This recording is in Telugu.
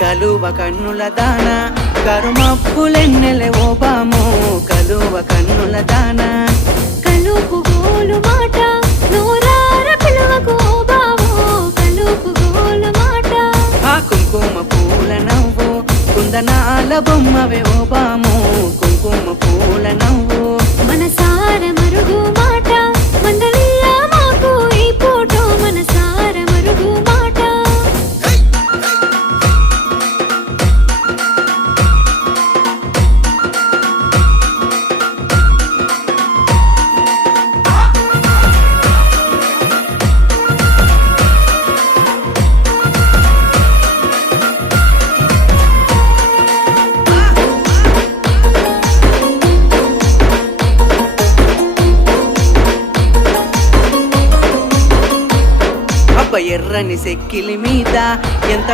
కలువ కన్నుల దాన కరుమప్పులెన్నెలే ఓ బాము కలువ కన్నుల దాన కలుపు గోలు మాట నూరార పిలువకు ఓ బావో కలుపు గోలు మాట ఆ కుంకుమ పూల నవ్వు కుందనాల బొమ్మవే ఓ బాము కుంకుమ పూల నవ్వు మనసార మరుగు మాట మందలియ మాకు ఈ పూట మనసార మరుగు మాట అబ్బ ఎర్రని సెక్కిలి మీద ఎంత